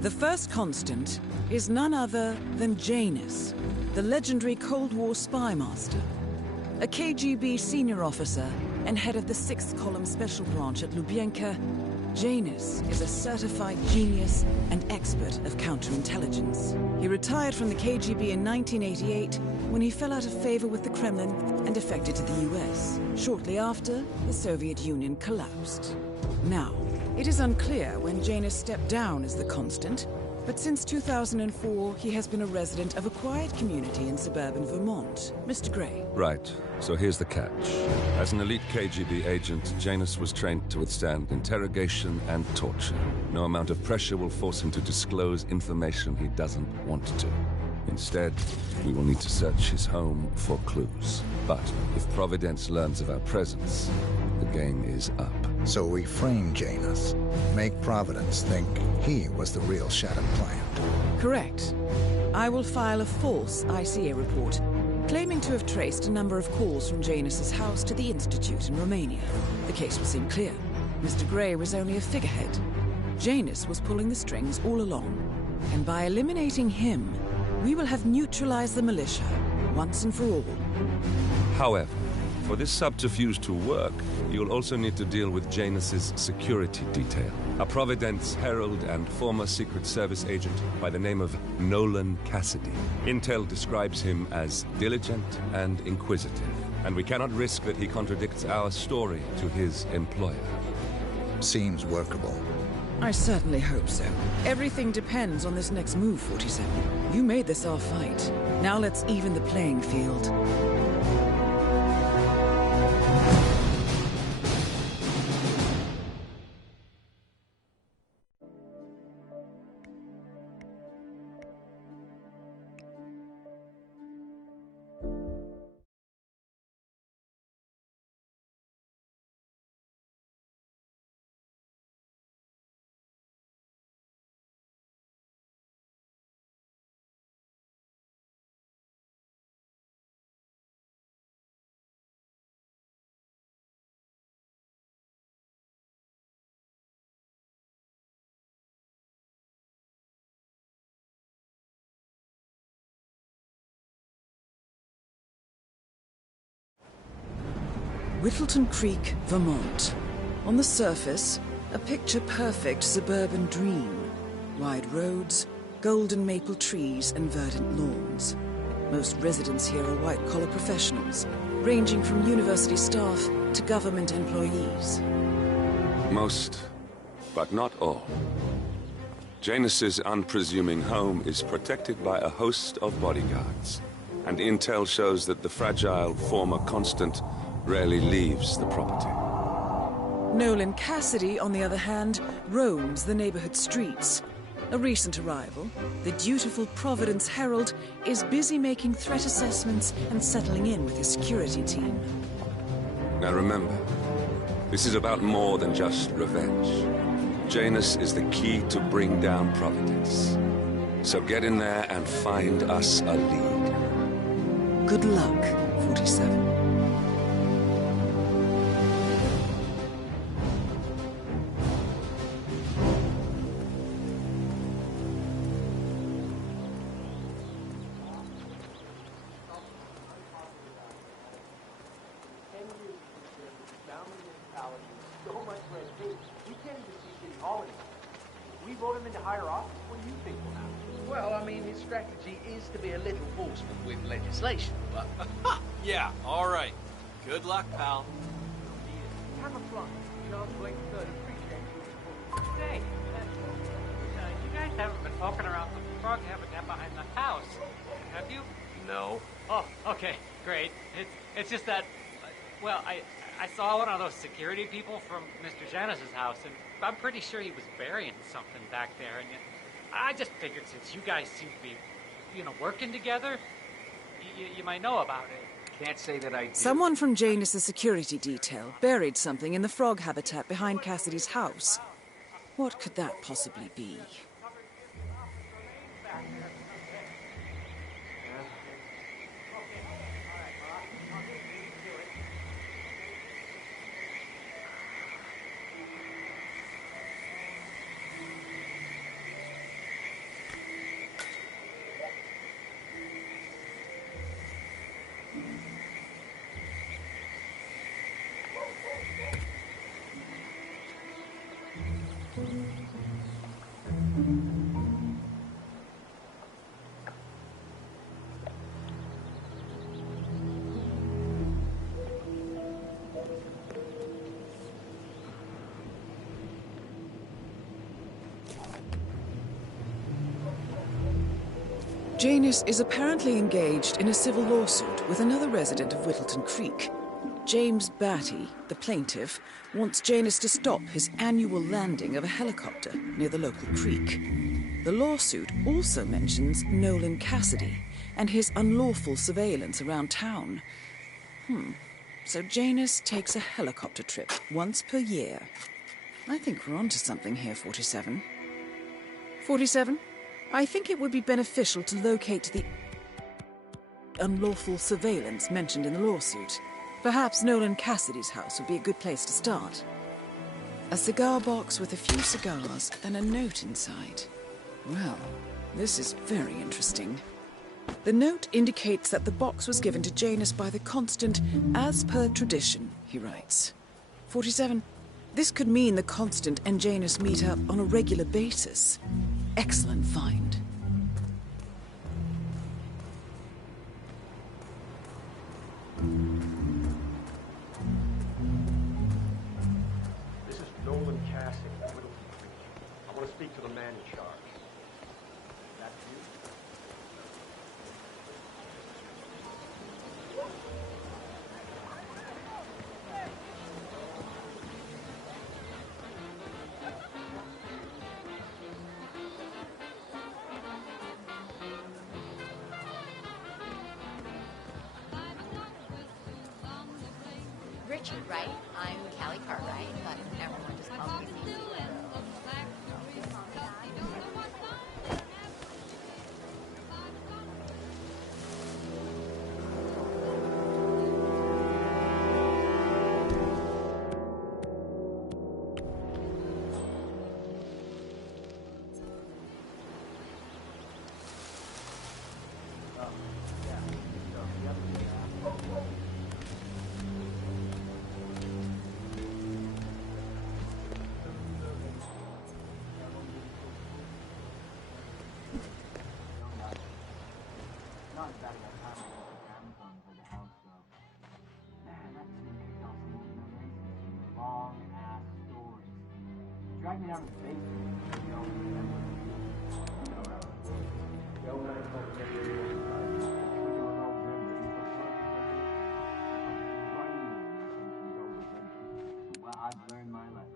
The first constant is none other than Janus, the legendary Cold War spy master. A KGB senior officer and head of the 6th Column Special Branch at Lubyanka, Janus is a certified genius and expert of counterintelligence. He retired from the KGB in 1988 when he fell out of favor with the Kremlin and defected to the US. Shortly after, the Soviet Union collapsed. Now, it is unclear when Janus stepped down as the constant, but since 2004, he has been a resident of a quiet community in suburban Vermont. Mr. Gray. Right. So here's the catch. As an elite KGB agent, Janus was trained to withstand interrogation and torture. No amount of pressure will force him to disclose information he doesn't want to. Instead, we will need to search his home for clues. But if Providence learns of our presence, the game is up. So we frame Janus, make Providence think he was the real Shattered plant. Correct. I will file a false ICA report, claiming to have traced a number of calls from Janus's house to the Institute in Romania. The case will seem clear. Mr. Gray was only a figurehead. Janus was pulling the strings all along. And by eliminating him, we will have neutralized the militia, once and for all. However, for this subterfuge to work, you'll also need to deal with Janus's security detail. A Providence herald and former Secret Service agent by the name of Nolan Cassidy. Intel describes him as diligent and inquisitive, and we cannot risk that he contradicts our story to his employer. Seems workable. I certainly hope so. Everything depends on this next move, 47. You made this our fight. Now let's even the playing field. Whittleton Creek, Vermont. On the surface, a picture-perfect suburban dream. Wide roads, golden maple trees, and verdant lawns. Most residents here are white-collar professionals, ranging from university staff to government employees. Most, but not all. Janus's unpresuming home is protected by a host of bodyguards, and intel shows that the fragile former constant rarely leaves the property. Nolan Cassidy, on the other hand, roams the neighborhood streets. A recent arrival, the dutiful Providence Herald is busy making threat assessments and settling in with his security team. Now remember, this is about more than just revenge. Janus is the key to bring down Providence. So get in there and find us a lead. Good luck, 47. To be a little forceful with legislation, but... Yeah, all right. Good luck, pal. Camouflage. Charles Blake III, appreciate you. Say, you guys haven't been poking around the frog habitat behind the house, have you? No. Oh, okay, great. It's just that, well, I saw one of those security people from Mr. Janus's house, and I'm pretty sure he was burying something back there, and I just figured since you guys seem to be working together, you might know about it. Can't say that I do. Someone from Janus' security detail buried something in the frog habitat behind Cassidy's house. What could that possibly be? Janus is apparently engaged in a civil lawsuit with another resident of Whittleton Creek. James Batty, the plaintiff, wants Janus to stop his annual landing of a helicopter near the local creek. The lawsuit also mentions Nolan Cassidy and his unlawful surveillance around town. So Janus takes a helicopter trip once per year. I think we're onto something here, 47. 47? I think it would be beneficial to locate the unlawful surveillance mentioned in the lawsuit. Perhaps Nolan Cassidy's house would be a good place to start. A cigar box with a few cigars and a note inside. Well, this is very interesting. The note indicates that the box was given to Janus by the Constant as per tradition, he writes. 47. This could mean the Constant and Janus meet up on a regular basis. Excellent find. This is Nolan Cassidy, Whittleton. I want to speak to the man in charge. That's you? Richard, right? I'm Callie Cartwright, but everyone just calls me Cece. Drag me down to the basement. You know, well, I've learned my lesson.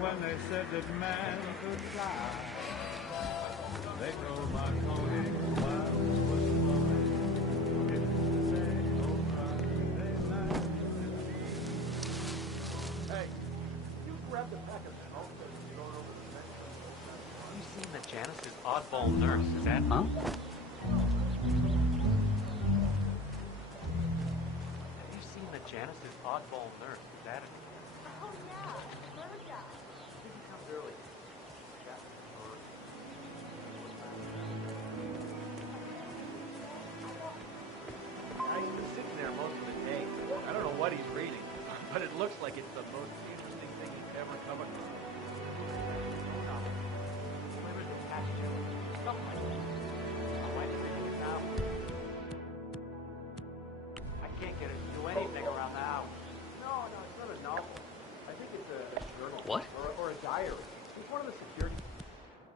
When they said that man could fly, they told my Tony Miles was mine. It's the same old Friday night. Hey, you grab the pack of smoke that's going over the next Have you seen the Janus's oddball nurse? Is that... Huh? Have you seen the Janus's oddball nurse? Is that it? Oh, yeah. early. Guy's been sitting there most of the day. I don't know what he's reading, but it looks like it's the most interesting thing he's ever come across. I can't get it to do anything around the house. No, it's not a novel. I think it's a journal. What? Or a diary. It's one of the security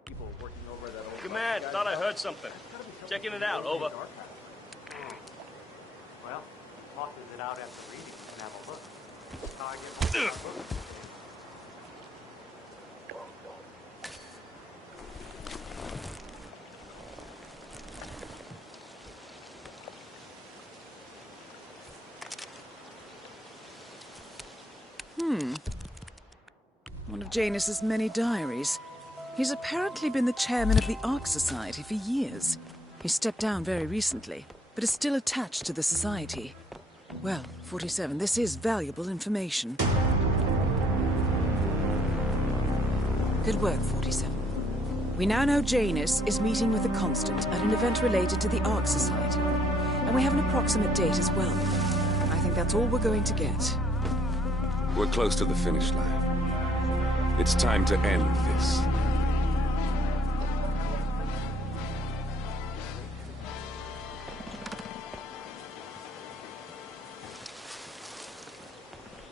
people working over that old... Command, thought I heard something. Checking it out, over. Well, tosses it out after reading and have a look. That's how I get home from my book. One of Janus's many diaries. He's apparently been the chairman of the Ark Society for years. He stepped down very recently, but is still attached to the society. Well, 47, this is valuable information. Good work, 47. We now know Janus is meeting with the Constant at an event related to the Ark Society. And we have an approximate date as well. I think that's all we're going to get. We're close to the finish line. It's time to end this.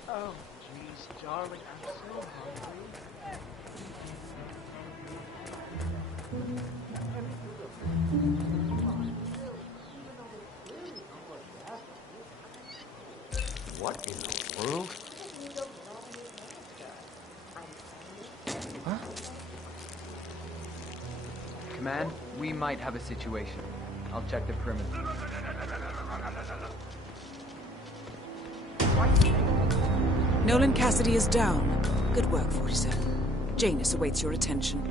Oh, jeez, darling, I'm so hungry. What in the world? Huh? Command, we might have a situation. I'll check the perimeter. Nolan Cassidy is down. Good work, 47. Janus awaits your attention.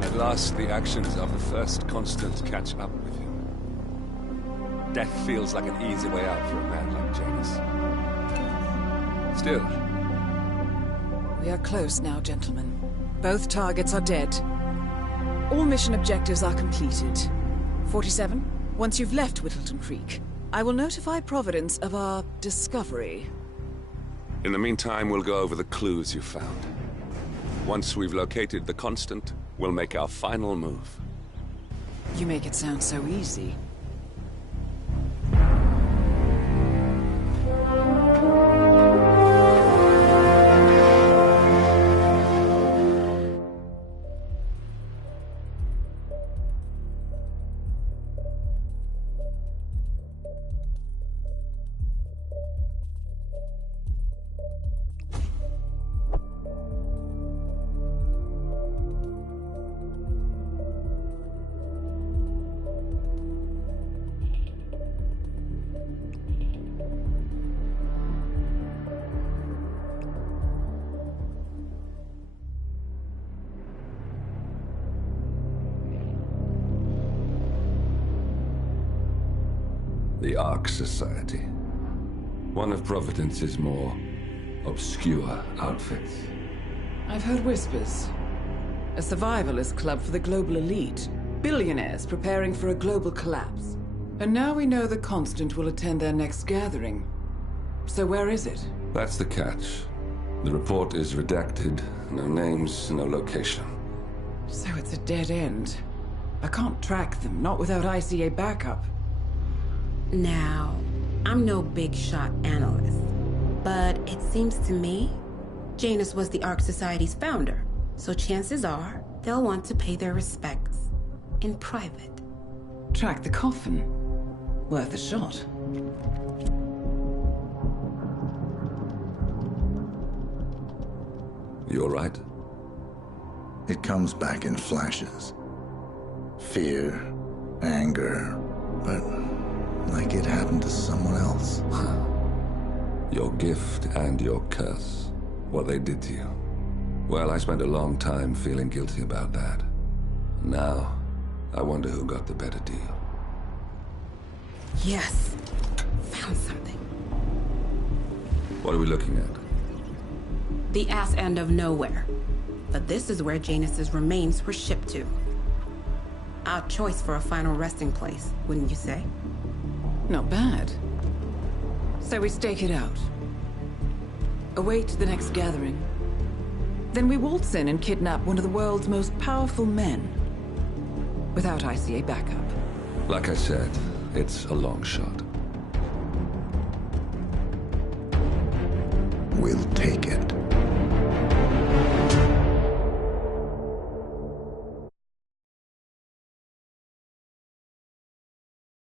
At last, the actions of the first Constant catch up with him. Death feels like an easy way out for a man like Janus. Still. We are close now, gentlemen. Both targets are dead. All mission objectives are completed. 47, once you've left Whittleton Creek, I will notify Providence of our discovery. In the meantime, we'll go over the clues you found. Once we've located the Constant, we'll make our final move. You make it sound so easy. The Ark Society. One of Providence's more obscure outfits. I've heard whispers. A survivalist club for the global elite. Billionaires preparing for a global collapse. And now we know the Constant will attend their next gathering. So where is it? That's the catch. The report is redacted. No names, no location. So it's a dead end. I can't track them, not without ICA backup. Now, I'm no big shot analyst, but it seems to me Janus was the Ark Society's founder, so chances are they'll want to pay their respects in private. Track the coffin. Worth a shot. You all right? It comes back in flashes. Fear, anger, But like it happened to someone else. Your gift and your curse. What they did to you. Well, I spent a long time feeling guilty about that. Now, I wonder who got the better deal. Yes. Found something. What are we looking at? The ass end of nowhere. But this is where Janus's remains were shipped to. Our choice for a final resting place, wouldn't you say? Not bad. So we stake it out. Await the next gathering. Then we waltz in and kidnap one of the world's most powerful men. Without ICA backup. Like I said, it's a long shot. We'll take it.